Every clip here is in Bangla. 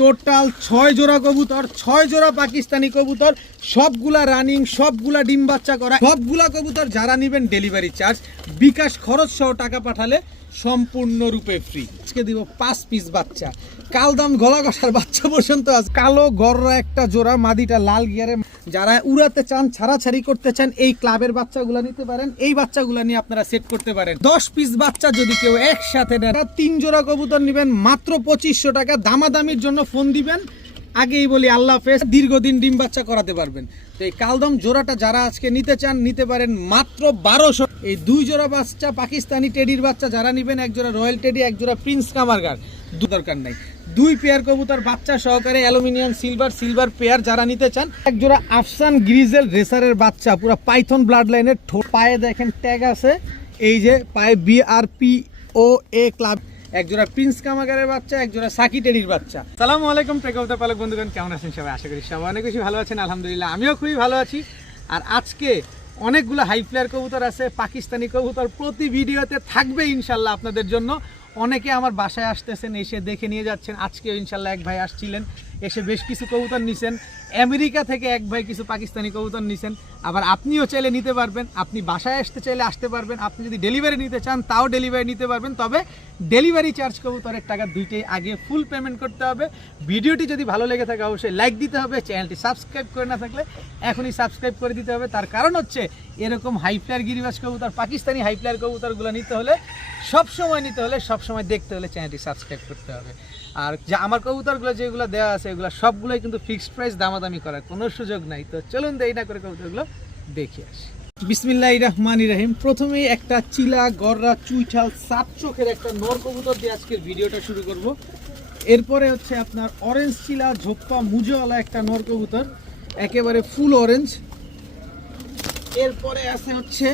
টোটাল 6 জোড়া কবুতর, 6 জোড়া পাকিস্তানি কবুতর, সবগুলা রানিং, সবগুলা ডিম বাচ্চা করা। সবগুলা কবুতর যারা নেবেন ডেলিভারি চার্জ বিকাশ খরচ সহ টাকা পাঠালে সম্পূর্ণরূপে ফ্রি। আজকে দিব 5 পিস বাচ্চা, কালদম গলা কষার বাচ্চা পর্যন্ত আছে। কালো গররা একটা জোড়া, মাদিটা লাল গিয়ারে। যারা উড়াতে চান, ছাড়াছাড়ি করতে চান, এই ক্লাবের বাচ্চাগুলো নিতে পারেন। এই বাচ্চাগুলো নিয়ে আপনারা সেট করতে পারেন। 10 পিস বাচ্চা যদি কেউ একসাথে নেন, 3 জোড়া কবুতর নেবেন মাত্র 2500 টাকা। দামাদামির জন্য ফোন দিবেন। আগেই বলি আল্লাহ হাফেজ, দীর্ঘদিন ডিম বাচ্চা করাতে পারবেন। তো এই কালদম জোড়াটা যারা আজকে নিতে চান নিতে পারেন মাত্র 1200। এই 2 জোড়া বাচ্চা পাকিস্তানি টেডির বাচ্চা যারা নেবেন, এক জোড়া রয়্যাল টেডি, এক জোড়া প্রিন্স কামারগার, দরকার নাই। 2 পেয়ার কবুতর বাচ্চা সহকারে অ্যালুমিনিয়াম সিলভার পেয়ার যারা নিতে চান। এক জোড়া আফসান গ্রিজেল রেসারের বাচ্চা, পুরো পাইথন ব্লাড লাইনের। পায়ে দেখেন ট্যাগ আছে, এই যে পায়ে BRPOA ক্লাব। এক জোড়া প্রিন্স কামাগারের বাচ্চা, এক জোড়া সাকি টেডির বাচ্চা। সালামু আলাইকুম প্রেক্ষকতা পালক বন্ধুগণ, কেমন আছেন সবাই? আশা করি সবাই অনেক বেশি ভালো আছেন। আলহামদুলিল্লাহ আমিও খুবই ভালো আছি। আর আজকে অনেকগুলো হাই ফ্লায়ার কবুতর আছে, পাকিস্তানি কবুতর প্রতি ভিডিওতে থাকবে ইনশাল্লাহ আপনাদের জন্য। অনেকে আমার বাসায় আসতেছেন, এসে দেখে নিয়ে যাচ্ছেন। আজকেও ইনশাল্লাহ এক ভাই আসছিলেন, এসে বেশ কিছু কবুতর নিছেন। আমেরিকা থেকে এক ভাই কিছু পাকিস্তানি কবুতর নিছেন। আবার আপনিও চাইলে নিতে পারবেন, আপনি বাসায় আসতে চাইলে আসতে পারবেন। আপনি যদি ডেলিভারি নিতে চান তাও ডেলিভারি নিতে পারবেন। তবে ডেলিভারি চার্জ কবুতরের টাকা দুইটাই আগে ফুল পেমেন্ট করতে হবে। ভিডিওটি যদি ভালো লেগে থাকে অবশ্যই লাইক দিতে হবে। চ্যানেলটি সাবস্ক্রাইব করে না থাকলে এখনই সাবস্ক্রাইব করে দিতে হবে। তার কারণ হচ্ছে এরকম হাই ফ্লায়ার গিরিবাজ কবুতর, পাকিস্তানি হাই ফ্লায়ার কবুতরগুলো নিতে হলে, সবসময় দেখতে হলে চ্যানেলটি সাবস্ক্রাইব করতে হবে। আর যা আমার কবুতরগুলো যেগুলো দেওয়া আছে এগুলো সবগুলোই কিন্তু ফিক্সড প্রাইস, দামাদামি করার কোনো সুযোগ নাই। তো চলুন দেরি না করে কবুতরগুলো দেখে আসি। বিসমিল্লাহির রহমানির রহিম। প্রথমেই একটা চিলা গররা চুইঠাল 7 চোখের একটা নর কবুতর দিয়ে আজকের ভিডিওটা শুরু করব। এরপরে হচ্ছে আপনার অরেঞ্জ চিলা ঝোপ্পা মুজোওয়ালা একটা নর কবুতর, একেবারে ফুল অরেঞ্জ। এরপরে আছে হচ্ছে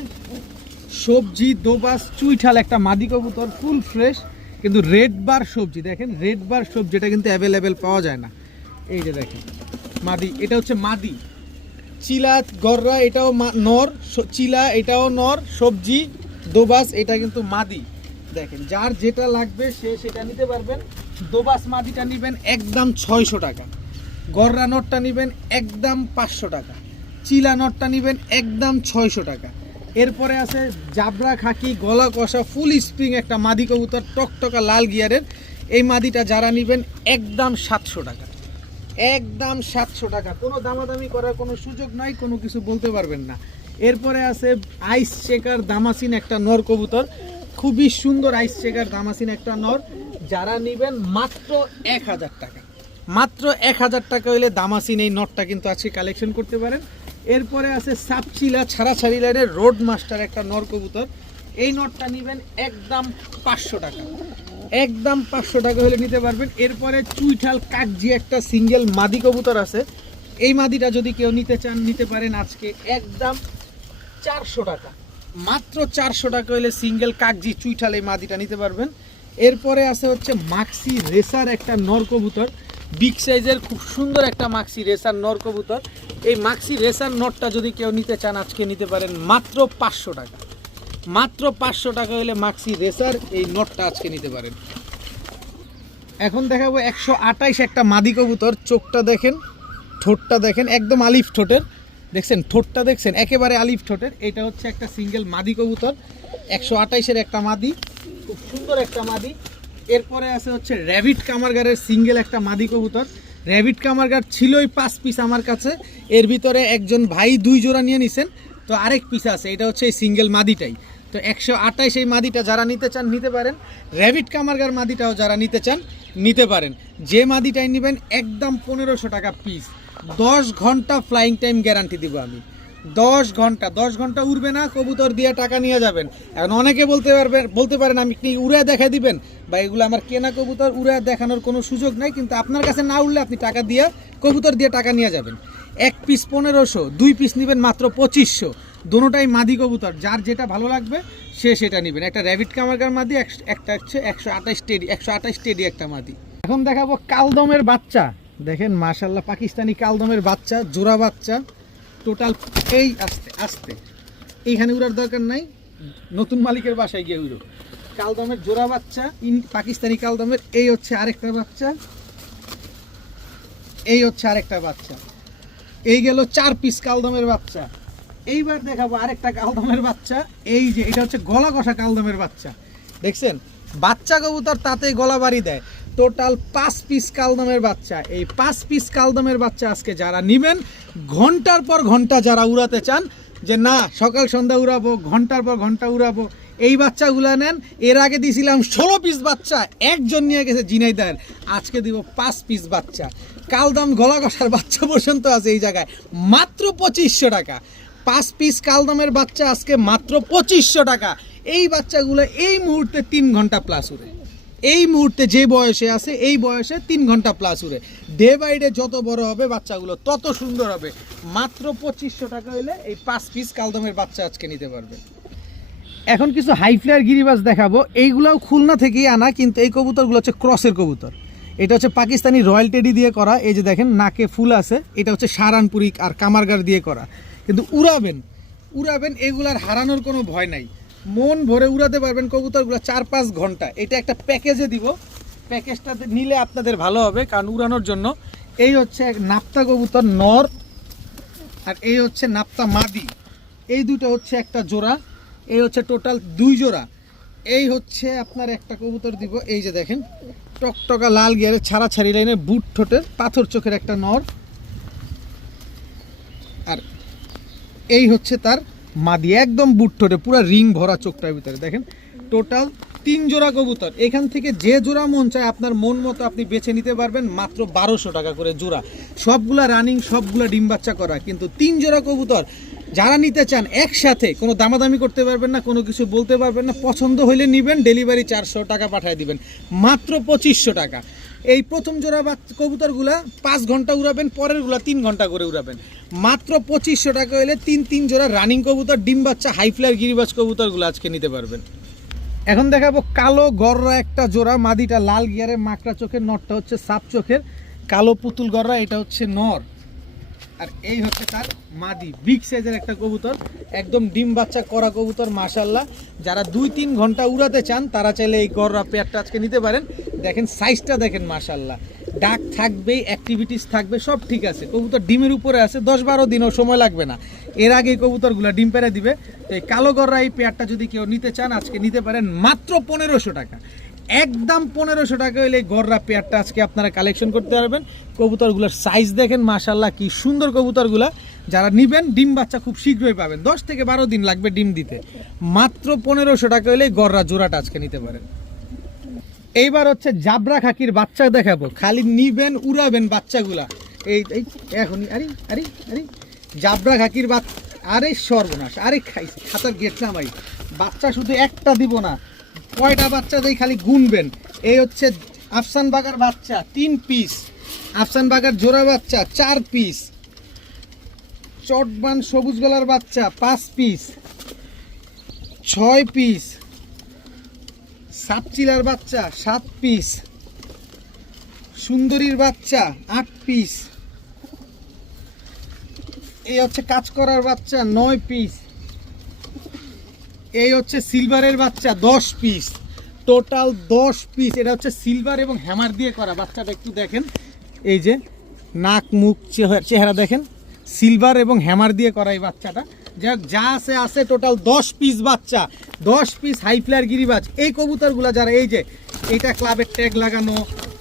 সবজি দোবাস চুইঠাল একটা মাদি কবুতর, ফুল ফ্রেশ, কিন্তু রেড বার সবজি। দেখেন রেড বার সবজি, এটা কিন্তু অ্যাভেলেবেল পাওয়া যায় না। এই যে দেখেন মাদি, এটা হচ্ছে মাদি। চিলা গররা এটাও নর, চিলা এটাও নর, সবজি দোবাস এটা কিন্তু মাদি। দেখেন যার যেটা লাগবে সে সেটা নিতে পারবেন। দোবাস মাদিটা নেবেন একদম 600 টাকা, গররা নরটা নেবেন একদম 500 টাকা, চিলা নরটা নেবেন একদম 600 টাকা। এরপরে আছে জাবরা খাকি গলা কষা ফুল স্প্রিং একটা মাদি কবুতর, টকটকা লাল গিয়ারের। এই মাদিটা যারা নেবেন একদম 700 টাকা, একদম 700 টাকা। কোনো দামাদামি করার কোনো সুযোগ নাই, কোনো কিছু বলতে পারবেন না। এরপরে আছে আইস চেকার দামাসিন একটা নর কবুতর, খুবই সুন্দর আইস চেকার দামাসিন একটা নর। যারা নেবেন মাত্র 1000 টাকা, মাত্র 1000 টাকা হইলে দামাসিন এই নটটা কিন্তু আজকে কালেকশন করতে পারেন। এরপরে আছে সাপচিলা ছাড়াছাড়ি লাইনের রোড মাস্টার একটা নর কবুতর। এই নটটা নেবেন একদম 500 টাকা, একদম 500 টাকা হলে নিতে পারবেন। এরপরে চুইঠাল কাকজি একটা সিঙ্গেল মাদি কবুতর আছে। এই মাদিটা যদি কেউ নিতে চান নিতে পারেন আজকে একদম 400 টাকা, মাত্র 400 টাকা হলে সিঙ্গেল কাকজি চুইঠাল এই মাদিটা নিতে পারবেন। এরপরে আছে হচ্ছে মাক্সি রেসার একটা নর কবুতর, বিগ সাইজের খুব সুন্দর একটা মাক্সি রেসার নর কবুতর। এই মাক্সি রেসার নটটা যদি কেউ নিতে চান আজকে নিতে পারেন মাত্র 500 টাকা, মাত্র 500 টাকা হলে মাক্সি রেসার এই নটটা আজকে নিতে পারেন। এখন দেখাবো 128 একটা মাদি কবুতর। চোখটা দেখেন, ঠোঁটটা দেখেন, একদম আলিফ ঠোঁটের। দেখছেন ঠোঁটটা দেখছেন, একেবারে আলিফ ঠোঁটের। এটা হচ্ছে একটা সিঙ্গেল মাদি কবুতর, 128-এর একটা মাদি, খুব সুন্দর একটা মাদি। এরপরে আছে হচ্ছে র্যাবিট কামারগারের সিঙ্গেল একটা মাদি কবুতর। র্যাবিট কামারগার ছিলই 5 পিস আমার কাছে, এর ভিতরে একজন ভাই 2 জোড়া নিয়ে নিছেন, তো আরেক পিস আছে, এটা হচ্ছে এই সিঙ্গেল মাদিটাই। তো 128 এই মাদিটা যারা নিতে চান নিতে পারেন। র্যাবিট কামারগার মাদিটাও যারা নিতে চান নিতে পারেন। যে মাদিটাই নেবেন একদম 1500 টাকা পিস। 10 ঘন্টা ফ্লাইং টাইম গ্যারান্টি দিব আমি। 10 ঘন্টা উড়বে না, কবুতর দিয়ে টাকা নিয়ে যাবেন। এখন অনেকে বলতে পারেন আমি কি উড়ে দেখাই দিবেন? বা এগুলো আমার কেনা কবুতর, উড়ে দেখানোর কোনো সুযোগ নাই। কিন্তু আপনার কাছে না উড়লে আপনি টাকা দিয়ে কবুতর দিয়ে টাকা নিয়ে যাবেন। 1 পিস 1500, 2 পিস নেবেন মাত্র 2500। দুটোটাই মাদি কবুতর, যার যেটা ভালো লাগবে সে সেটা নেবেন। একটা র্যাবিট কামারগার মাদি, একটা হচ্ছে 128 টেডি একটা মাদি। এখন দেখাবো কালদমের বাচ্চা। দেখেন মাশাআল্লাহ পাকিস্তানি কালদমের বাচ্চা, জোড়া বাচ্চা টোটাল। এই আস্তে আস্তে এইখানে উড়ার দরকার নাই, নতুন মালিকের বাসায় গিয়ে উড়ো। কালদমের জোড়া বাচ্চা, পাকিস্তানি কালদমের। এই হচ্ছে আরেকটা বাচ্চা, এই হচ্ছে আরেকটা বাচ্চা। এই গেল 4 পিস কালদমের বাচ্চা। এইবার দেখাবো আরেকটা কালদমের বাচ্চা। এই যে এটা হচ্ছে গলা কষা কালদমের বাচ্চা, দেখছেন বাচ্চা কবুতর তাতেই গলা বাড়ি দেয়। টোটাল 5 পিস কালদমের বাচ্চা। এই 5 পিস কালদমের বাচ্চা আজকে যারা নেবেন, ঘন্টার পর ঘন্টা যারা উড়াতে চান, যে না সকাল সন্ধ্যা উড়াবো, ঘন্টার পর ঘন্টা উড়াবো, এই বাচ্চাগুলো নেন। এর আগে দিয়েছিলাম 16 পিস বাচ্চা, একজন নিয়ে গেছে ঝিনাইদহের। আজকে দিব 5 পিস বাচ্চা। কালদম গলা কষার বাচ্চা পর্যন্ত আছে এই জায়গায়, মাত্র 2500 টাকা। 5 পিস কালদমের বাচ্চা আজকে মাত্র 2500 টাকা। এই বাচ্চাগুলো এই মুহূর্তে 3 ঘন্টা প্লাস উড়ে। এই মুহূর্তে যে বয়সে আছে এই বয়সে 3 ঘন্টা প্লাস উড়ে। ডে বাই ডে যত বড় হবে বাচ্চাগুলো তত সুন্দর হবে। মাত্র 2500 টাকা হলে এই 5 পিস কালদমের বাচ্চা আজকে নিতে পারবে। এখন কিছু হাই ফ্লায়ার গিরিবাজ দেখাবো। এইগুলাও খুলনা থেকেই আনা, কিন্তু এই কবুতরগুলো হচ্ছে ক্রসের কবুতর। এটা হচ্ছে পাকিস্তানি রয়্যাল টেডি দিয়ে করা। এই যে দেখেন নাকে ফুল আছে, এটা হচ্ছে সারানপুরি আর কামারগার দিয়ে করা। কিন্তু উড়াবেন এগুলার হারানোর কোনো ভয় নাই, মন ভরে উড়াতে পারবেন কবুতরগুলো 4-5 ঘন্টা। এটা একটা প্যাকেজে দিব, প্যাকেজটাতে নিলে আপনাদের ভালো হবে, কারণ উড়ানোর জন্য। এই হচ্ছে এক নাপ্তা কবুতর নর, আর এই হচ্ছে নাপ্তা মাদি। এই দুটো হচ্ছে একটা জোড়া, এই হচ্ছে টোটাল 2 জোড়া। এই হচ্ছে আপনার একটা কবুতর দিব, এই যে দেখেন টকটকা লাল গিয়ারে ছাড়াছাড়ি লাইনের বুট ঠোঁটের পাথর চোখের একটা নর, আর এই হচ্ছে তার মাদি, একদম বুট ঠোঁটে পুরো রিং ভরা চোখটার ভিতরে। দেখেন টোটাল 3 জোড়া কবুতর। এখান থেকে যে জোড়া মন চায় আপনার মন মতো আপনি বেছে নিতে পারবেন, মাত্র 1200 টাকা করে জোড়া। সবগুলা রানিং, সবগুলা ডিম বাচ্চা করা, কিন্তু 3 জোড়া কবুতর যারা নিতে চান একসাথে, কোনো দামাদামি করতে পারবেন না, কোনো কিছু বলতে পারবেন না। পছন্দ হইলে নেবেন, ডেলিভারি 400 টাকা পাঠিয়ে দিবেন, মাত্র 2500 টাকা। এই প্রথম জোড়া কবুতরগুলা 5 ঘন্টা উড়াবেন, পরেরগুলা 3 ঘন্টা করে উড়াবেন। মাত্র 2500 টাকা হলে 3 জোড়া রানিং কবুতর ডিম বাচ্চা হাই ফ্লায়ার গিরিবাজ কবুতরগুলো আজকে নিতে পারবেন। এখন দেখাবো কালো গররা একটা জোড়া, মাদিটা লাল গিয়ারের মাকড়া চোখের, নরটা হচ্ছে সাপ চোখের কালো পুতুল গররা। এটা হচ্ছে নর, আর এই হচ্ছে তার মাদি। বিগ সাইজের একটা কবুতর, একদম ডিম বাচ্চা করা কবুতর মাশাআল্লাহ। যারা 2-3 ঘন্টা উড়াতে চান তারা চাইলে এই গররা পেয়ারটা আজকে নিতে পারেন। দেখেন সাইজটা দেখেন মাশাআল্লাহ, ডাক থাকবে, অ্যাক্টিভিটিস থাকবে, সব ঠিক আছে। কবুতর ডিমের উপরে আছে, 10-12 দিনও সময় লাগবে না, এর আগে কবুতরগুলো ডিম পেড়ে দিবে। তো এই কালো গররা এই পেয়ারটা যদি কেউ নিতে চান আজকে নিতে পারেন, মাত্র 1500 টাকা। একদম 1500 টাকা হলে গররা পেয়ারটা আজকে আপনারা কালেকশন করতে পারবেন। কবুতরগুলোর সাইজ দেখেন মাশাআল্লাহ, কি সুন্দর কবুতরগুলা। যারা নেবেন ডিম বাচ্চা খুব শীঘ্রই পাবেন, 10 থেকে 12 দিন লাগবে ডিম দিতে। মাত্র 1500 টাকা হলে গররা জোড়াটা আজকে নিতে পারেন। এইবার হচ্ছে জাবরা খাকির বাচ্চা দেখাবো, খালি নিবেন উড়াবেন বাচ্চাগুলা। এই এখনই আরে আরে আরে জাবরা খাকির বাচ্চা, আরে সর্বনাশ, আরে খাইছি খাতার গেট নামাই। বাচ্চা শুধু একটা দিব না, কয়টা বাচ্চা দেই খালি গুনবেন। এই হচ্ছে আফসান বাগার বাচ্চা 3 পিস, আফসান বাগার জোড়া বাচ্চা 4 পিস, চটবান সবুজ গলার বাচ্চা 5 পিস, 6 পিস, সাপচিলার বাচ্চা 7 পিস, সুন্দরীর বাচ্চা 8 পিস, এই হচ্ছে কাজ করার বাচ্চা 9 পিস, এই হচ্ছে সিলভারের বাচ্চা 10 পিস, টোটাল 10 পিস। এটা হচ্ছে সিলভার এবং হ্যামার দিয়ে করা। বাচ্চাটা একটু দেখেন, এই যে নাক মুখ চেহারা দেখেন, সিলভার এবং হ্যামার দিয়ে করা এই বাচ্চাটা। যা আছে টোটাল 10 পিস বাচ্চা, 10 পিস হাই ফ্লায়ার গিরিবাজ। এই কবুতরগুলো যারা, এই যে এটা ক্লাবের ট্যাগ লাগানো,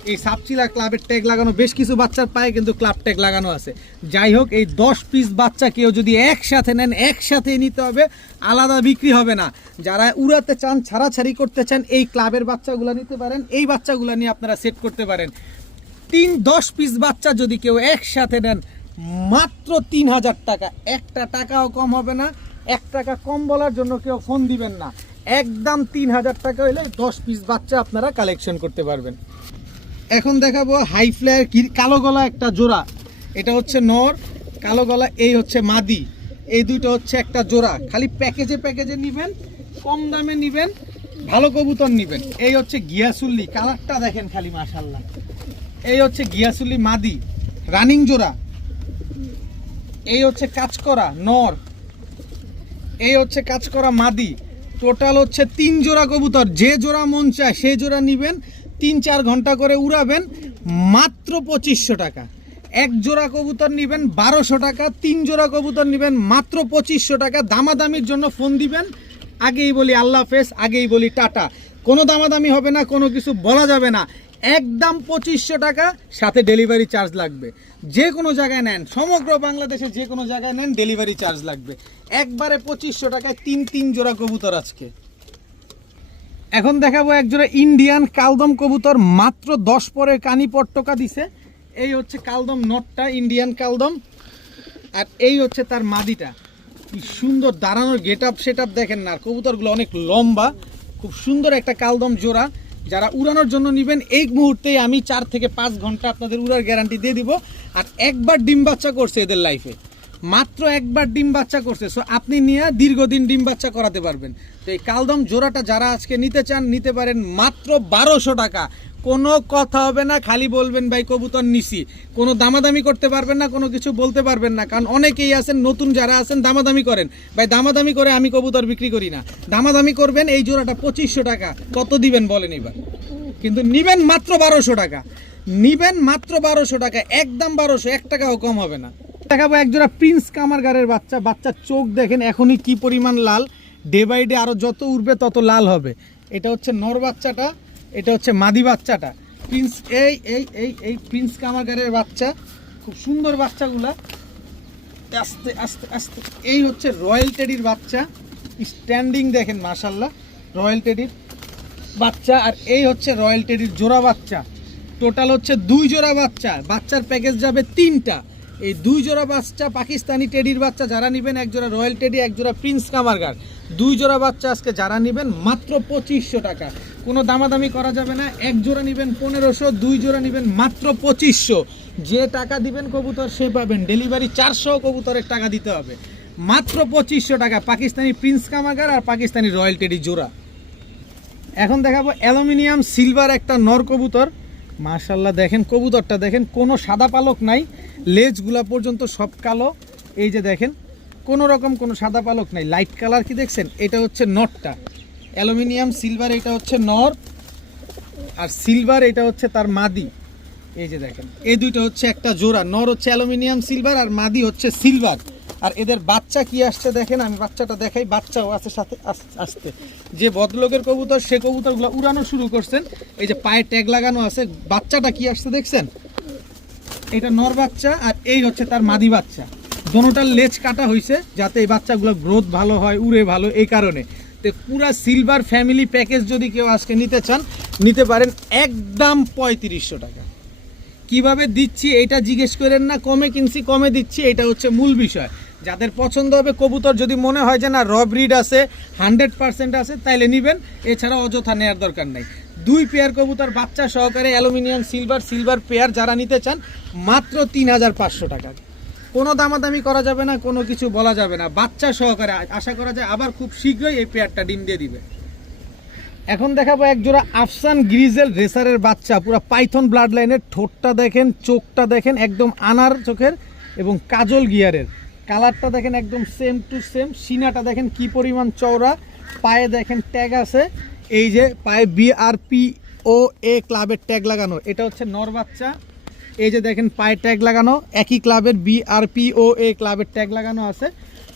এই সাপচিলা ক্লাবের ট্যাগ লাগানো, বেশ কিছু বাচ্চার পায়ে কিন্তু ক্লাব ট্যাগ লাগানো আছে। যাই হোক, এই 10 পিস বাচ্চা কেউ যদি একসাথে নেন, একসাথে নিতে হবে, আলাদা বিক্রি হবে না। যারা উড়াতে চান, ছাড়াছাড়ি করতে চান, এই ক্লাবের বাচ্চাগুলো নিতে পারেন। এই বাচ্চাগুলো নিয়ে আপনারা সেট করতে পারেন। 10 পিস বাচ্চা যদি কেউ একসাথে নেন, মাত্র 3000 টাকা। একটা টাকাও কম হবে না, 1 টাকা কম বলার জন্য কেউ ফোন দিবেন না। একদম 3000 টাকা হলে 10 পিস বাচ্চা আপনারা কালেকশন করতে পারবেন। এখন দেখাবো হাই ফ্লায়ার কালো গলা একটা জোড়া। এটা হচ্ছে নর, কালো গলা, এই হচ্ছে মাদি। এই দুটো হচ্ছে একটা জোড়া। খালি প্যাকেজে নেবেন, কম দামে নেবেন, ভালো কবুতর নেবেন। এই হচ্ছে গিয়াসুল্লি, কালারটা দেখেন খালি মাশাআল্লাহ। এই হচ্ছে গিয়াসুল্লি মাদি, রানিং জোড়া। এই হচ্ছে কাজ করা নর, এই হচ্ছে কাজ করা মাদি। টোটাল হচ্ছে 3 জোড়া কবুতর। যে জোড়া মন চায় সে জোড়া নেবেন, 3-4 ঘন্টা করে উড়াবেন, মাত্র 2500 টাকা। এক জোড়া কবুতর নেবেন 1200 টাকা, 3 জোড়া কবুতর নেবেন মাত্র 2500 টাকা। দামাদামির জন্য ফোন দিবেন। আগেই বলি আল্লাহ হাফেজ, আগেই বলি টাটা। কোনো দামাদামি হবে না, কোনো কিছু বলা যাবে না। একদম 2500 টাকা, সাথে ডেলিভারি চার্জ লাগবে। যে কোনো জায়গায় নেন, সমগ্র বাংলাদেশে যে কোনো জায়গায় নেন, ডেলিভারি চার্জ লাগবে। একবারে 2500 টাকায় 3 জোড়া কবুতর আজকে। এখন দেখাবো এক জোড়া ইন্ডিয়ান কালদম কবুতর, মাত্র 10 পরের কানি পট্টকা দিছে। এই হচ্ছে কালদম নটটা, ইন্ডিয়ান কালদম, আর এই হচ্ছে তার মাদিটা। কি সুন্দর দাঁড়ানোর গেট আপ সেট আপ দেখেন না, আর কবুতরগুলো অনেক লম্বা, খুব সুন্দর একটা কালদম জোড়া। যারা উড়ানোর জন্য নেবেন এই মুহূর্তেই আমি 4 থেকে 5 ঘন্টা আপনাদের উড়ার গ্যারান্টি দিয়ে দিব। আর একবার ডিম বাচ্চা করছে এদের লাইফে, মাত্র একবার ডিম বাচ্চা করছে। সো আপনি নিয়ে দীর্ঘদিন ডিম বাচ্চা করাতে পারবেন। তো এই কালদম জোড়াটা যারা আজকে নিতে চান নিতে পারেন মাত্র 1200 টাকা। কোনো কথা হবে না, খালি বলবেন ভাই কবুতর নিছি। কোনো দামাদামি করতে পারবেন না, কোনো কিছু বলতে পারবেন না, কারণ অনেকেই আছেন নতুন যারা আছেন দামাদামি করেন। ভাই দামাদামি করে আমি কবুতর বিক্রি করি না। দামাদামি করবেন, এই জোড়াটা 2500 টাকা, কত দিবেন বলেন এবার? কিন্তু নিবেন মাত্র 1200 টাকা, নিবেন মাত্র 1200 টাকা, একদম 1200, 1 টাকাও কম হবে না। দেখাবো একজোড়া প্রিন্স কামারগারের বাচ্চা। বাচ্চার চোখ দেখেন এখনই কি পরিমাণ লাল, ডে বাই ডে আরও যত উঠবে তত লাল হবে। এটা হচ্ছে নর বাচ্চাটা, এটা হচ্ছে মাদি বাচ্চাটা। প্রিন্স এই এই এই এই প্রিন্স কামারগারের বাচ্চা, খুব সুন্দর বাচ্চাগুলা। আস্তে আস্তে আস্তে, এই হচ্ছে রয়্যাল টেডির বাচ্চা, স্ট্যান্ডিং দেখেন মাশাল্লাহ, রয়্যাল টেডির বাচ্চা। আর এই হচ্ছে রয়্যাল টেডির জোড়া বাচ্চা। টোটাল হচ্ছে 2 জোড়া বাচ্চা, বাচ্চার প্যাকেজ যাবে 3টা। এই 2 জোড়া বাচ্চা পাকিস্তানি টেডির বাচ্চা যারা নেবেন, এক জোড়া রয়্যাল টেডি, এক জোড়া প্রিন্স কামারগার, 2 জোড়া বাচ্চা আজকে যারা নেবেন মাত্র 2500 টাকা। কোনো দামাদামি করা যাবে না। এক জোড়া নেবেন 1500, 2 জোড়া নেবেন মাত্র 2500। যে টাকা দিবেন কবুতর সে পাবেন, ডেলিভারি 400 কবুতরের টাকা দিতে হবে। মাত্র 2500 টাকা পাকিস্তানি প্রিন্স কামারগার আর পাকিস্তানি রয়্যাল টেডি জোড়া। এখন দেখাবো অ্যালুমিনিয়াম সিলভার একটা নর কবুতর। মাশাল্লাহ দেখেন কবুতরটা দেখেন, কোনো সাদা পালক নাই, লেজগুলা পর্যন্ত সব কালো। এই যে দেখেন কোনো রকম কোনো সাদা পালক নাই, লাইট কালার কি দেখছেন? এটা হচ্ছে নরটা, অ্যালুমিনিয়াম সিলভার, এটা হচ্ছে নর, আর সিলভার এটা হচ্ছে তার মাদি। এই যে দেখেন এই দুইটা হচ্ছে একটা জোড়া, নর হচ্ছে অ্যালুমিনিয়াম সিলভার আর মাদি হচ্ছে সিলভার। আর এদের বাচ্চা কি আসছে দেখেন, আমি বাচ্চাটা দেখাই, বাচ্চাও আছে সাথে আসতে। যে বদলোকের কবুতর সে কবুতরগুলো উড়ানো শুরু করছেন, এই যে পায়ে ট্যাগ লাগানো আছে, বাচ্চাটা কি আসছে দেখছেন? এটা নর বাচ্চা আর এই হচ্ছে তার মাদি বাচ্চা। দোনোটার লেজ কাটা হয়েছে যাতে এই বাচ্চাগুলো গ্রোথ ভালো হয়, উড়ে ভালো, এই কারণে। তো পুরা সিলভার ফ্যামিলি প্যাকেজ যদি কেউ আজকে নিতে চান নিতে পারেন একদম 3500 টাকা। কিভাবে দিচ্ছি এটা জিজ্ঞেস করেন না, কমে কিনছি কমে দিচ্ছি, এটা হচ্ছে মূল বিষয়। যাদের পছন্দ হবে কবুতর, যদি মনে হয় যে না র ব্রিড আছে 100% আছে তাইলে নেবেন, এছাড়া অযথা নেওয়ার দরকার নাই। 2 পেয়ার কবুতর বাচ্চা সহকারে অ্যালুমিনিয়াম সিলভার পেয়ার যারা নিতে চান মাত্র 3500 টাকা। কোনো দামাদামি করা যাবে না, কোনো কিছু বলা যাবে না, বাচ্চা সহকারে। আশা করা যায় আবার খুব শীঘ্রই এই পেয়ারটা ডিম দিয়ে দিবে। এখন দেখাবো এক জোড়া আফসান গ্রিজেল রেসারের বাচ্চা, পুরো পাইথন ব্লাড লাইনের। ঠোঁটটা দেখেন, চোখটা দেখেন একদম আনার চোখের এবং কাজল গিয়ারের। কালারটা দেখেন একদম সেম টু সেম। সিনাটা দেখেন কি পরিমাণ চওড়া, পায়ে দেখেন ট্যাগ আছে, এই যে পায়ে BRPOA ক্লাবের ট্যাগ লাগানো। এটা হচ্ছে নর বাচ্চা, এই যে দেখেন পায়ে ট্যাগ লাগানো, একই ক্লাবের BRPOA ক্লাবের ট্যাগ লাগানো আছে।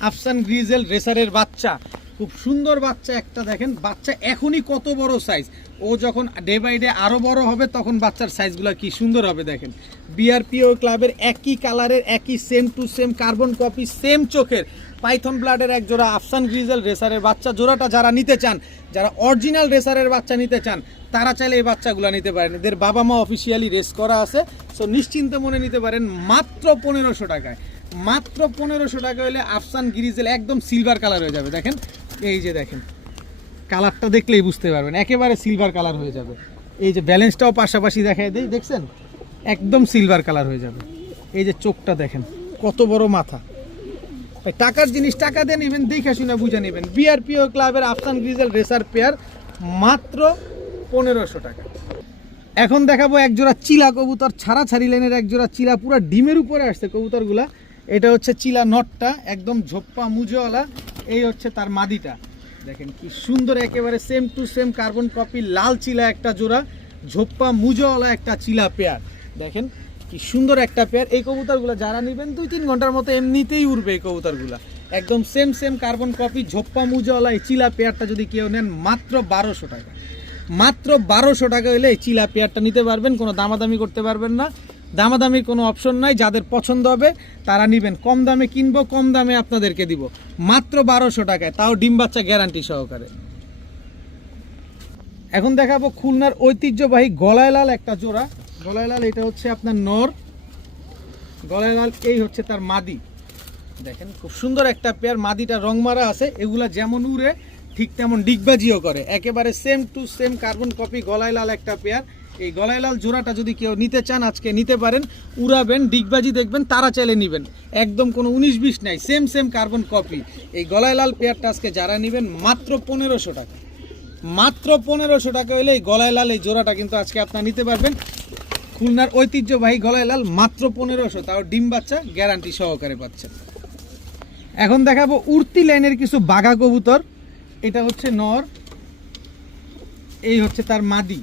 আফসান গ্রিজেল রেসারের বাচ্চা, খুব সুন্দর বাচ্চা একটা। দেখেন বাচ্চা এখনই কত বড় সাইজ, ও যখন ডে বাই ডে আরও বড় হবে তখন বাচ্চার সাইজগুলো কি সুন্দর হবে। দেখেন BRPO ক্লাবের একই কালারের, একই same to same carbon copy, same চোখের পাইথন ব্লাডের এক জোড়া আফসান গ্রিজেল রেসারের বাচ্চা। জোড়াটা যারা নিতে চান, যারা অরিজিনাল রেসারের বাচ্চা নিতে চান, তারা চাইলে এই বাচ্চাগুলো নিতে পারেন। এদের বাবা মা অফিসিয়ালি রেস করা আছে, সো নিশ্চিন্ত মনে নিতে পারেন মাত্র 1500 টাকায়। মাত্র 1500 টাকা হলে আফসান গ্রিজেল একদম সিলভার কালার হয়ে যাবে। দেখেন এই যে দেখেন কালারটা দেখলেই বুঝতে পারবেন, একেবারে সিলভার কালার হয়ে যাবে। এই যে ব্যালেন্সটাও পাশাপাশি দেখায় দেই, দেখছেন একদম সিলভার কালার হয়ে যাবে। এই যে চোখটা দেখেন কত বড় মাথা। টাকার জিনিস টাকা দিয়ে নেবেন, দেখে শুনে বুঝে নেবেন। BRPO ক্লাবের আফসান গ্রিজেল রেসার পেয়ার মাত্র 1500 টাকা। এখন দেখাবো এক জোড়া চিলা কবুতর, ছাড়াছাড়ি লাইনের এক জোড়া চিলা, পুরো ডিমের উপরে আসছে কবুতরগুলা। এটা হচ্ছে চিলা নটটা, একদম ঝোপ্পা মুজোওয়ালা। এই হচ্ছে তার মাদিটা, দেখেন কি সুন্দর, একেবারে same to same carbon copy, লাল চিলা একটা জোড়া, ঝোপ্পা মুজোওয়ালা একটা চিলা পেয়ার। দেখেন কি সুন্দর একটা পেয়ার। এই কবুতরগুলো যারা নেবেন 2-3 ঘন্টার মতো এমনিতেই উড়বে এই কবুতরগুলো। একদম সেম কার্বন কপি ঝোপ্পা মুজাওয়ালা এই চিলা পেয়ারটা যদি কেউ নেন মাত্র 1200 টাকা, মাত্র 1200 টাকা হলে এই চিলা পেয়ারটা নিতে পারবেন। কোনো দামাদামি করতে পারবেন না, দামাদামির কোনো অপশন নাই। যাদের পছন্দ হবে তারা নেবেন, কম দামে কিনবো, কম দামে আপনাদেরকে দিব, মাত্র 1200 টাকায়, তাও ডিম বাচ্চা গ্যারান্টি সহকারে। এখন দেখাবো খুলনার ঐতিহ্যবাহী গলায় লাল একটা জোড়া। গলায় লাল এটা হচ্ছে আপনার নর, গলায় লাল এই হচ্ছে তার মাদি। দেখেন খুব সুন্দর একটা পেয়ার, মাদিটা রং মারা আছে। এগুলা যেমন উড়ে ঠিক তেমন ডিগবাজিও করে, একেবারে same to same carbon copy গলায় লাল একটা পেয়ার। এই গলায় লাল জোড়াটা যদি কেউ নিতে চান আজকে নিতে পারেন, উড়াবেন, ডিগবাজি দেখবেন, তারা চাইলে নেবেন, একদম কোনো 19-20 নাই, সেম কার্বন কপি। এই গলায় লাল পেয়ারটা আজকে যারা নেবেন মাত্র 1500 টাকা, মাত্র 1500 টাকা হলে এই গলায় লাল এই জোড়াটা কিন্তু আজকে আপনারা নিতে পারবেন। খুলনার ঐতিহ্যবাহী গলায় লাল মাত্র 1500, তাও ডিম বাচ্চা গ্যারান্টি সহকারে পাচ্ছেন। এখন দেখাবো উড়তি লাইনের কিছু বাঘা কবুতর। এটা হচ্ছে নর, এই হচ্ছে তার মাদি।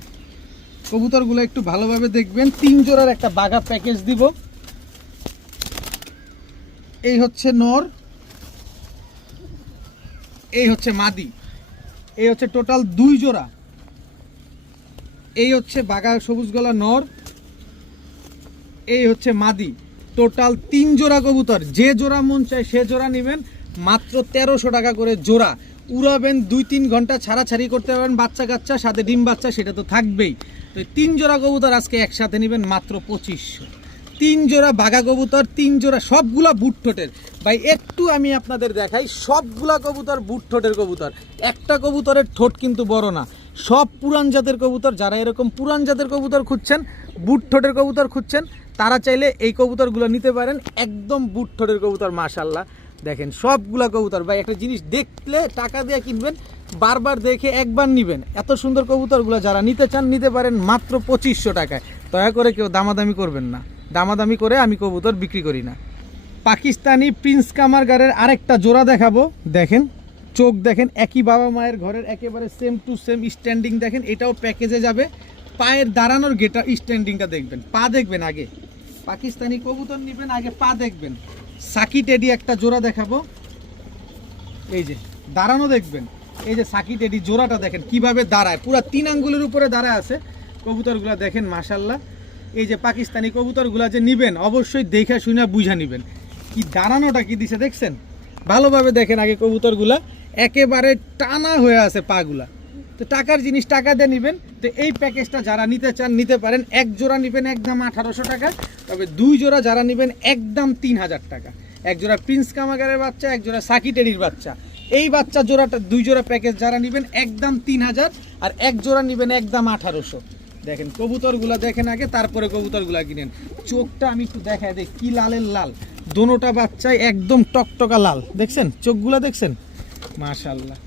কবুতরগুলো একটু ভালোভাবে দেখবেন, 3 জোড়ার একটা বাঘা প্যাকেজ দিব। এই হচ্ছে নর, এই হচ্ছে মাদি, এই হচ্ছে টোটাল 2 জোড়া। এই হচ্ছে বাঘা সবুজ গলা নর, এই হচ্ছে মাদি, টোটাল 3 জোড়া কবুতর। যে জোড়া মন চায় সে জোড়া নেবেন, মাত্র 1300 টাকা করে জোড়া। উড়াবেন, 2-3 ঘন্টা ছাড়াছাড়ি করতে পারবেন, বাচ্চা কাচ্চা সাথে ডিম বাচ্চা সেটা তো থাকবেই। তো 3 জোড়া কবুতর আজকে একসাথে নেবেন মাত্র 2500। 3 জোড়া বাঘা কবুতর, 3 জোড়া, সবগুলা বুট ঠোঁটের। ভাই একটু আমি আপনাদের দেখাই, সবগুলা কবুতর বুট ঠোঁটের কবুতর, একটা কবুতরের ঠোঁট কিন্তু বড় না, সব পুরান জাতের কবুতর। যারা এরকম পুরান জাতের কবুতর খুঁজছেন, বুট ঠোঁটের কবুতর খুঁজছেন, তারা চাইলে এই কবুতরগুলো নিতে পারেন, একদম বুট ঠোঁটের কবুতর। মাশাআল্লাহ দেখেন সবগুলা কবুতর। ভাই একটা জিনিস দেখলে টাকা দিয়ে কিনবেন, বারবার দেখে একবার নেবেন। এত সুন্দর কবুতরগুলো যারা নিতে চান নিতে পারেন মাত্র 2500 টাকায়। দয়া করে কেউ দামাদামি করবেন না, দামাদামি করে আমি কবুতর বিক্রি করি না। পাকিস্তানি প্রিন্স কামারগারের আরেকটা জোড়া দেখাবো। দেখেন চোখ দেখেন, একই বাবা মায়ের ঘরের, একেবারে সেম টু সেম স্ট্যান্ডিং দেখেন, এটাও প্যাকেজে যাবে। পায়ের দাঁড়ানোর গেটা স্ট্যান্ডিংটা দেখবেন, পা দেখবেন আগে। পাকিস্তানি কবুতর নেবেন আগে পা দেখবেন। সাকি টেডি একটা জোড়া দেখাবো, এই যে দাঁড়ানো দেখবেন, এই যে সাকি টেডি জোড়াটা দেখেন কিভাবে দাঁড়ায়, পুরো 3 আঙ্গুলের উপরে দাঁড়ায় আছে কবুতরগুলো দেখেন মাশাআল্লাহ। এই যে পাকিস্তানি কবুতরগুলো যে নেবেন অবশ্যই দেখে শুনে বুঝা নেবেন, কি দাঁড়ানোটা কি দিছে দেখছেন, ভালোভাবে দেখেন আগে কবুতরগুলা, একেবারে টানা হয়ে আছে পাগুলা। তো টাকার জিনিস টাকা দিয়ে নেবেন। তো এই প্যাকেজটা যারা নিতে চান নিতে পারেন। 1 জোড়া নেবেন একদম 1800 টাকা, তবে 2 জোড়া যারা নেবেন একদম 3000 টাকা। 1 জোড়া প্রিন্স কামাগারের বাচ্চা, 1 জোড়া সাকি টেডির বাচ্চা। এই বাচ্চা জোড়াটা 2 জোড়া প্যাকেজ যারা নেবেন একদম 3000, আর 1 জোড়া নেবেন একদম 1800। দেখেন কবুতরগুলা দেখেন আগে, তারপরে কবুতরগুলা কিনেন। চোখটা আমি একটু দেখাই দেই, কি লালের লাল, দোনোটা বাচ্চায় একদম টকটকা লাল, দেখছেন চোখগুলা দেখছেন মাশাআল্লাহ।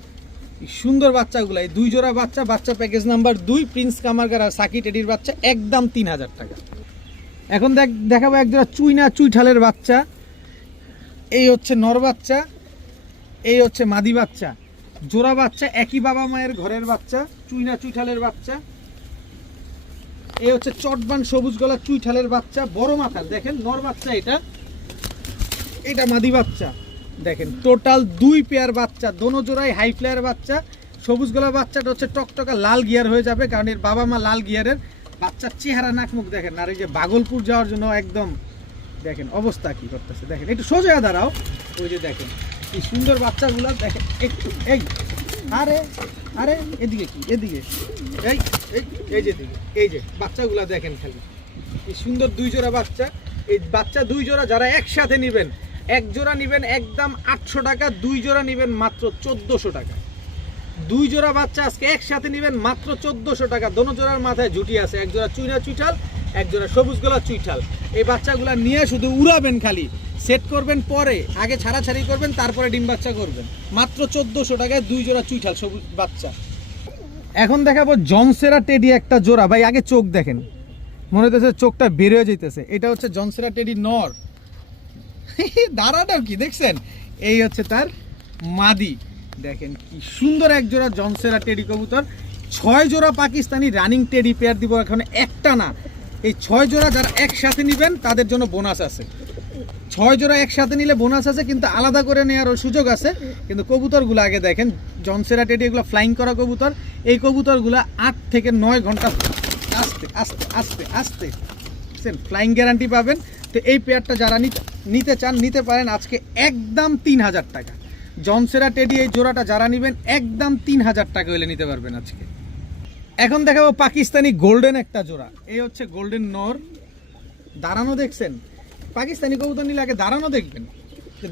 সুন্দর বাচ্চাগুলো, এই 2 জোড়া বাচ্চা, বাচ্চা প্যাকেজ নাম্বার 2, প্রিন্স কামারগার আর সাকি টেডির বাচ্চা একদম 3000 টাকা। এখন দেখাবো 1 জোড়া চুইঠালের বাচ্চা। এই হচ্ছে নর বাচ্চা, এই হচ্ছে মাদি বাচ্চা, জোড়া বাচ্চা, একই বাবা মায়ের ঘরের বাচ্চা, চুইঠালের বাচ্চা। এই হচ্ছে চটবান সবুজ গলা চুইঠালের বাচ্চা, বড় মাথার, দেখেন নর বাচ্চা, এটা মাদি বাচ্চা। দেখেন টোটাল 2 পেয়ার বাচ্চা, দোনো জোড়াই হাই ফ্লায়ার বাচ্চা। সবুজ গলা বাচ্চাটা হচ্ছে টকটকা লাল গিয়ার হয়ে যাবে, কারণ এর বাবা মা লাল গিয়ারের। বাচ্চার চেহারা নাক মুখ দেখেন, আর এই যে ভাগলপুর যাওয়ার জন্য একদম দেখেন অবস্থা কি করতেছে, দেখেন একটু সোজা দাঁড়াও, ওই যে দেখেন কি সুন্দর বাচ্চাগুলো দেখেন একটু। এই আরে আরে এদিকে কি, এদিকে এই এই যে দিকে, এই যে বাচ্চাগুলো দেখেন খালি এই সুন্দর 2 জোড়া বাচ্চা। এই বাচ্চা 2 জোড়া যারা একসাথে নেবেন, 1 জোড়া নেবেন একদম 800 টাকা, 2 জোড়া নেবেন মাত্র 1400 টাকা। 2 জোড়া বাচ্চা আজকে একসাথে নেবেন মাত্র 1400 টাকা। দোনো জোড়ার মাথায় ঝুটি আছে, 1 জোড়া চুইঠাল, 1 জোড়া সবুজ গলা চুইঠাল। এই বাচ্চাগুলো নিয়ে শুধু উড়াবেন, খালি সেট করবেন, পরে আগে ছাড়াছাড়ি করবেন, তারপরে ডিম বাচ্চা করবেন। মাত্র 1400 টাকায় 2 জোড়া চুইঠাল সবুজ বাচ্চা। এখন দেখাবো জনসেরা টেডি একটা জোড়া। ভাই আগে চোখ দেখেন, মনে হচ্ছে চোখটা বের হয়ে যেতেছে। এটা হচ্ছে জনসেরা টেডি নর, দাঁড়াটাও কি দেখছেন, এই হচ্ছে তার মাদি। দেখেন কি সুন্দর 1 জোড়া জনসেরা টেডি কবুতর। 6 জোড়া পাকিস্তানি রানিং টেডি পেয়ার দিব এখন, একটা না, এই 6 জোড়া যারা একসাথে নেবেন তাদের জন্য বোনাস আছে। 6 জোড়া একসাথে নিলে বোনাস আছে, কিন্তু আলাদা করে নেওয়ারও সুযোগ আছে। কিন্তু কবুতরগুলো আগে দেখেন, জনসেরা টেডি এগুলো ফ্লাইং করা কবুতর। এই কবুতরগুলো 8 থেকে 9 ঘন্টা আস্তে আস্তে আস্তে আস্তে ফ্লাইং গ্যারান্টি পাবেন। তো এই পেয়ারটা যারা নিতে চান নিতে পারেন আজকে একদম 3000 টাকা। জনসেরা টেডি এই জোড়াটা যারা নেবেন একদম 3000 টাকা হলে নিতে পারবেন আজকে। এখন দেখাবো পাকিস্তানি গোল্ডেন একটা জোড়া। এই হচ্ছে গোল্ডেন নর। দাঁড়ানো দেখছেন? পাকিস্তানি কবুতর নিলে আগে দাঁড়ানো দেখবেন,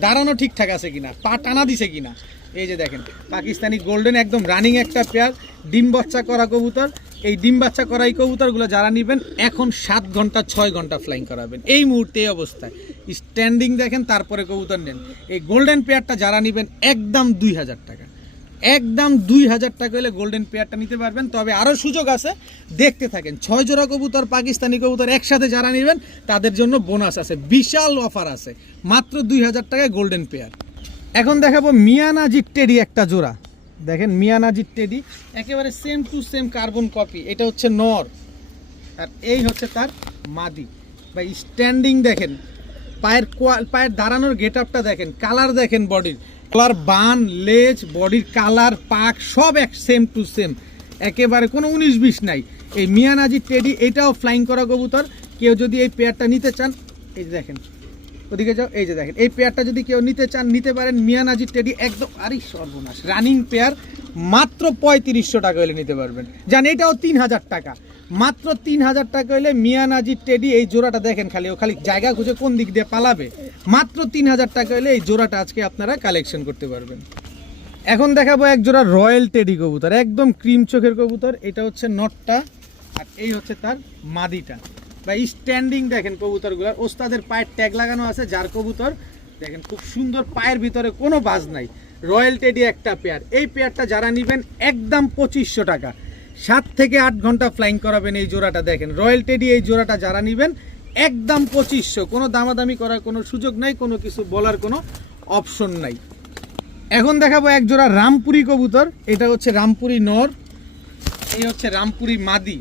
দাঁড়ানো ঠিকঠাক আছে কিনা, পা টানা দিছে কিনা। এই যে দেখেন পাকিস্তানি গোল্ডেন একদম রানিং একটা পেয়ার, ডিম বাচ্চা করা কবুতর। এই ডিম বাচ্চা করা এই কবুতরগুলো যারা নেবেন এখন 7 ঘন্টা 6 ঘন্টা ফ্লাইং করাবেন এই মুহূর্তে এই অবস্থায়। স্ট্যান্ডিং দেখেন, তারপরে কবুতর নেন। এই গোল্ডেন পেয়ারটা যারা নেবেন একদম 2000 টাকা, একদম 2000 টাকা হলে গোল্ডেন পেয়ারটা নিতে পারবেন। তবে আরও সুযোগ আছে, দেখতে থাকেন। 6 জোড়া কবুতর পাকিস্তানি কবুতর একসাথে যারা নেবেন তাদের জন্য বোনাস আছে, বিশাল অফার আছে, মাত্র 2000 টাকায় গোল্ডেন পেয়ার। এখন দেখাবো মিয়ানাজির টেডি একটা জোড়া। দেখেন মিয়ানাজির টেডি একেবারে same to same carbon copy. এটা হচ্ছে নর আর এই হচ্ছে তার মাদি। বা স্ট্যান্ডিং দেখেন, পায়ের দাঁড়ানোর গেট আপটা দেখেন, কালার দেখেন, বডির কালার, বান, লেজ, বডির কালার, পাক সব এক সেম টু সেম, একেবারে কোনো 19-20 নাই। এই মিয়ানাজির টেডি এটাও ফ্লাইং করা কবুতর। কেউ যদি এই পেয়ারটা নিতে চান, এই যে দেখেন ওদিকে যাও, এই যে দেখেন এই পেয়ারটা যদি কেউ নিতে চান নিতে পারেন। মিয়ানাজির টেডি একদম আরে সর্বনাশ রানিং পেয়ার, মাত্র 3500 টাকা হলে নিতে পারবেন। জান এটাও 3000 টাকা, মাত্র 3000 টাকা হলে মিয়ানাজির টেডি এই জোড়াটা দেখেন। খালি জায়গা খুঁজে কোন দিক দিয়ে পালাবে। মাত্র 3000 টাকা হলে এই জোড়াটা আজকে আপনারা কালেকশন করতে পারবেন। এখন দেখাবো এক জোড়া রয়্যাল টেডি কবুতর, একদম ক্রিম চোখের কবুতর। এটা হচ্ছে নটটা আর এই হচ্ছে তার মাদিটা। বা স্ট্যান্ডিং দেখেন কবুতরগুলো, ওস্তাদের পায়ের ট্যাগ লাগানো আছে। যার কবুতর দেখেন খুব সুন্দর, পায়ের ভিতরে কোনো বাজ নাই। রয়্যাল টেডি একটা পেয়ার। এই পেয়ারটা যারা নেবেন একদম 2500 টাকা, 7 থেকে 8 ঘন্টা ফ্লাইং করাবেন এই জোড়াটা। দেখেন রয়্যাল টেডি এই জোড়াটা যারা নেবেন একদম 2500, কোনো দামাদামি করার কোনো সুযোগ নাই, কোনো কিছু বলার কোনো অপশন নাই। এখন দেখাবো এক জোড়া রামপুরি কবুতর। এটা হচ্ছে রামপুরি নর, এই হচ্ছে রামপুরি মাদি।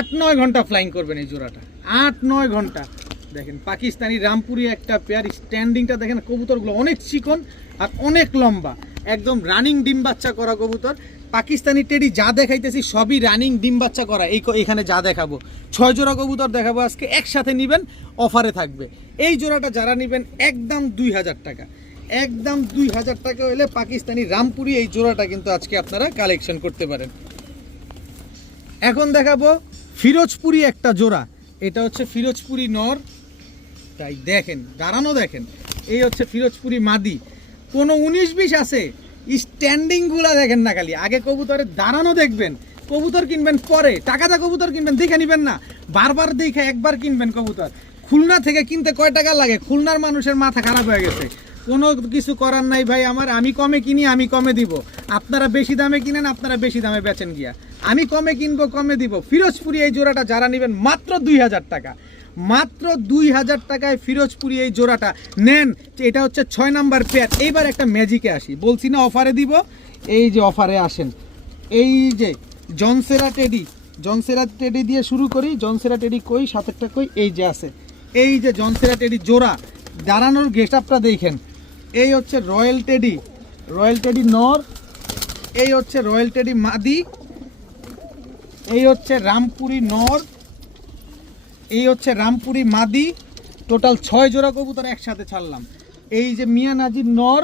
8-9 ঘন্টা ফ্লাইং করবেন এই জোড়াটা, 8-9 ঘন্টা। দেখেন পাকিস্তানি রামপুরি একটা পেয়ার। স্ট্যান্ডিংটা দেখেন, কবুতরগুলো অনেক চিকন আর অনেক লম্বা, একদম রানিং ডিম বাচ্চা করা কবুতর। পাকিস্তানি টেডি যা দেখাইতেছি সবই রানিং ডিম বাচ্চা করা। এখানে যা দেখাবো 6 জোড়া কবুতর দেখাবো আজকে, একসাথে নেবেন অফারে থাকবে। এই জোড়াটা যারা নেবেন একদম 2000 টাকা, একদম 2000 টাকা হলে পাকিস্তানি রামপুরি এই জোড়াটা কিন্তু আজকে আপনারা কালেকশন করতে পারেন। এখন দেখাবো ফিরোজপুরি একটা জোড়া। এটা হচ্ছে ফিরোজপুরি নর, তাই দেখেন দাঁড়ানো দেখেন। এই হচ্ছে ফিরোজপুরি মাদি, কোনো 19-20 আছে। স্ট্যান্ডিংগুলা দেখেন না, খালি আগে কবুতরের দাঁড়ানো দেখবেন। কবুতর কিনবেন পরে, টাকাটা কবুতর কিনবেন দেখে নিবেন না, বারবার দেখে একবার কিনবেন কবুতর। খুলনা থেকে কিনতে কয় টাকা লাগে? খুলনার মানুষের মাথা খারাপ হয়ে গেছে। কোনো কিছু করার নাই ভাই আমার, আমি কমে কিনি আমি কমে দিব, আপনারা বেশি দামে কিনেন আপনারা বেশি দামে বেচেন গিয়া, আমি কমে কিনবো কমে দিব। ফিরোজপুরি এই জোড়াটা যারা নেবেন মাত্র 2000 টাকা, মাত্র 2000 টাকায় ফিরোজপুরি এই জোড়াটা নেন। এটা হচ্ছে 6 নাম্বার পেয়ার। এইবার একটা ম্যাজিকে আসি, বলছি না অফারে দিব, এই যে অফারে আসেন। এই যে জনসেরা টেডি দিয়ে শুরু করি। জনসেরা টেডি কই, সাতেরটা কই, এই যে আছে। এই যে জনসেরা টেডি জোড়া, দাঁড়ানোর গেট আপটা দেখেন। এই হচ্ছে রয়্যাল টেডি নর, এই হচ্ছে রয়্যাল টেডি মাদি, এই হচ্ছে রামপুরি নর, এই হচ্ছে রামপুরি মাদি। টোটাল 6 জোড়া কবুতর একসাথে ছাড়লাম। এই যে মিয়ানাজির নর,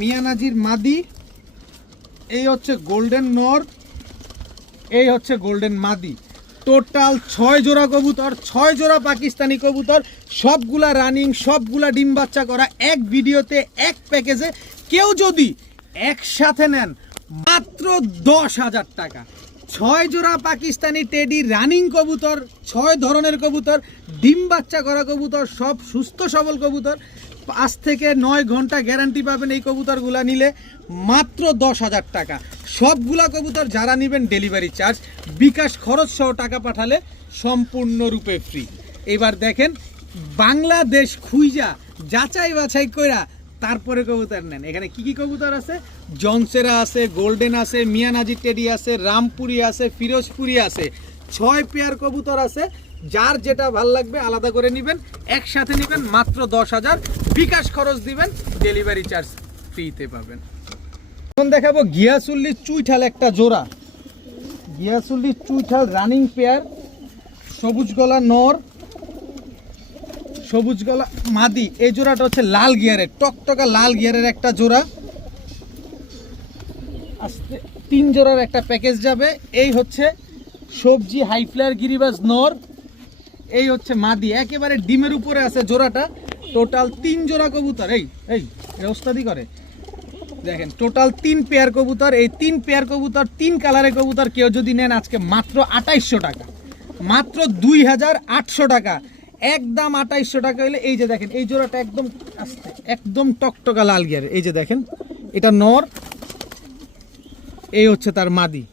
মিয়ানাজির মাদি, এই হচ্ছে গোল্ডেন নর, এই হচ্ছে গোল্ডেন মাদি। টোটাল 6 জোড়া কবুতর, 6 জোড়া পাকিস্তানি কবুতর, সবগুলা রানিং, সবগুলা ডিম বাচ্চা করা, এক ভিডিওতে এক প্যাকেজে। কেউ যদি একসাথে নেন মাত্র 10,000 টাকা। 6 জোড়া পাকিস্তানি টেডি রানিং কবুতর, 6 ধরনের কবুতর, ডিম বাচ্চা করা কবুতর, সব সুস্থ সবল কবুতর। 5 থেকে 9 ঘন্টা গ্যারান্টি পাবেন এই কবুতরগুলা নিলে, মাত্র 10,000 টাকা। সবগুলা কবুতর যারা নেবেন ডেলিভারি চার্জ, বিকাশ খরচ সহ টাকা পাঠালে সম্পূর্ণরূপে ফ্রি। এবার দেখেন বাংলাদেশ খুইজা যাচাই বাছাই কইরা তারপরে কবুতর নেন। এখানে কি কি কবুতর আছে? জনসেরা আছে, গোল্ডেন আছে, মিয়ানাজির টেডি আছে, রামপুরি আছে, ফিরোজপুরি আছে, 6 পেয়ার কবুতর আছে। যার যেটা ভাল লাগবে আলাদা করে নেবেন, একসাথে নেবেন মাত্র 10,000, বিকাশ খরচ দিবেন, ডেলিভারি চার্জ ফ্রিতে পাবেন। এখন দেখাবো গিয়াসুল্লির চুইঠাল একটা জোড়া, গিয়াসুল্লির চুইঠাল রানিং পেয়ার, সবুজ গলা নর, সবুজ গলা মাদি। এই জোড়াটা হচ্ছে লাল গিয়ারের, টকটকা লাল গিয়ারের একটা জোড়া। আস্তে 3 জোড়ার একটা প্যাকেজ যাবে। এই হচ্ছে সবজি হাইফ্লায়ার গিরিবাজ নর, এই হচ্ছে মাদি, একেবারে ডিমের উপরে আছে জোড়াটা। টোটাল 3 জোড়া কবুতর, এই ওস্তাদি করে দেখেন, টোটাল 3 পেয়ার কবুতর। এই 3 পেয়ার কবুতর 3 কালারের কবুতর কেউ যদি নেন আজকে মাত্র 2800 টাকা, মাত্র 2800 টাকা, একদম 2800 টাকা হলে এই যে দেখেন এই জোড়াটা একদম একদম টকটকা লাল গিয়ার। এই যে দেখেন এটা নর, এই হচ্ছে তার মাদি,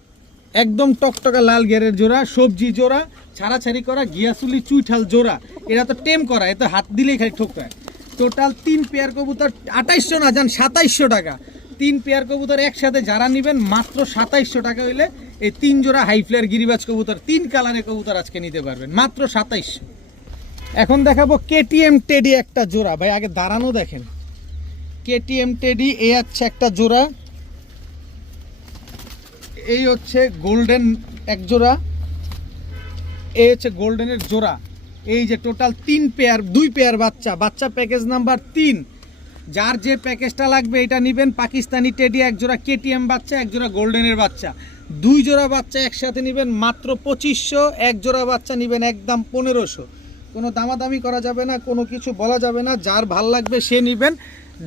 একদম টকটকা লাল গিয়ারের জোড়া, সবজি জোড়া, ছাড়াছাড়ি করা গিয়াসুলি চুইঠাল জোড়া। এরা তো টেম করা, এ তো হাত দিলেই খালি ঠোকায়। টোটাল 3 পেয়ার কবুতর 2800 না যান 2700 টাকা। 3 পেয়ার কবুতর একসাথে যারা নেবেন মাত্র 2700 টাকা হইলে এই 3 জোড়া হাইফ্লায়ার গিরিবাজ কবুতর 3 কালারের কবুতর আজকে নিতে পারবেন মাত্র 2700। এখন দেখাবো কেটিএম টেডি একটা জোড়া, ভাই আগে দাঁড়ানো দেখেন, কেটিএম টেডি এই হচ্ছে একটা জোড়া, এই হচ্ছে গোল্ডেন এক জোড়া, এই হচ্ছে গোল্ডেনের জোড়া। এই যে টোটাল 3 পেয়ার, 2 পেয়ার বাচ্চা, বাচ্চা প্যাকেজ নাম্বার 3। যার যে প্যাকেজটা লাগবে এটা নেবেন। পাকিস্তানি টেডি এক জোড়া, কেটিএম বাচ্চা এক জোড়া, গোল্ডেনের বাচ্চা, 2 জোড়া বাচ্চা একসাথে নেবেন মাত্র 2500, এক জোড়া বাচ্চা নেবেন একদম 1500। কোনো দামাদামি করা যাবে না, কোনো কিছু বলা যাবে না, যার ভাল লাগবে সে নেবেন,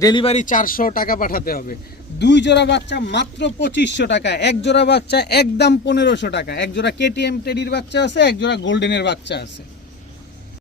ডেলিভারি 400 টাকা পাঠাতে হবে। 2 জোড়া বাচ্চা মাত্র 2500 টাকা, এক জোড়া বাচ্চা একদম 1500 টাকা। এক জোড়া কেটিএম টেডির বাচ্চা আছে, এক জোড়া গোল্ডেনের বাচ্চা আছে।